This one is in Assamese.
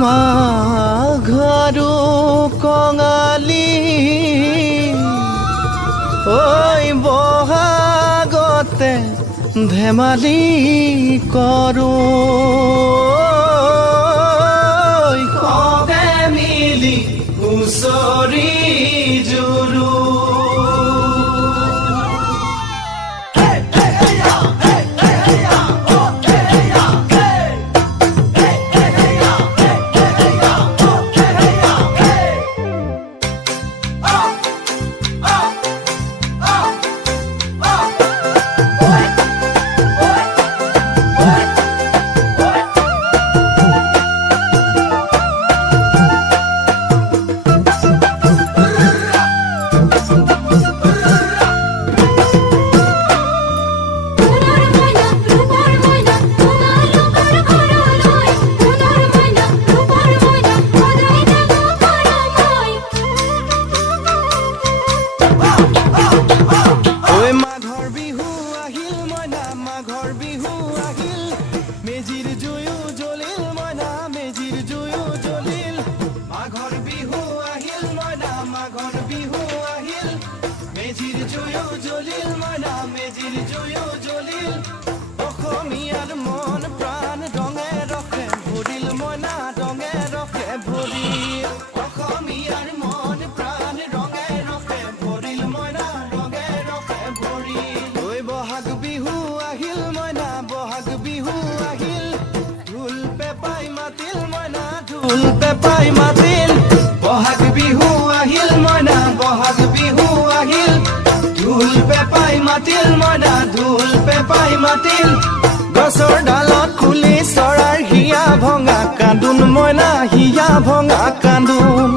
মাঘৰো কঙালী ঐ বহাগতে ধেমালি কৰোঁ কবে মিলি হুঁচৰি জুৰু মেজিৰ জুয়ো জ্বলিল মইনা মেজিৰ জুয়ো জ্বলিল মাঘৰ বিহু আহিল মইনা মাঘৰ বিহু আহিল মেজিৰ জুয়ো জ্বলিল মইনা মেজিৰ জুয়ো জ্বলিল অসমীয়াৰ মন প্ৰাণ ৰঙে ৰখে ভৰিল মইনা ৰঙে ৰখে ভৰিল অসমীয়াৰ মন প্ৰাণ ৰঙে ৰখে ভৰিল মইনা ৰঙে ৰখে ভৰিল ঐ বহাগ বিহু আহিল মইনা বহাগ বিহু ঢোল পেপাই মাতিল মইনা ঢোল পেপাই মাতিল বহাগ বিহু আহিল মইনা বহাগ বিহু আহিল ঢোল পেপাই মাতিল মইনা ঢোল পেপাই মাতিল গছৰ ডালত খুলি চৰাৰ হিয়া ভঙা কান্দোন মইনা হিয়া ভঙা কান্দোন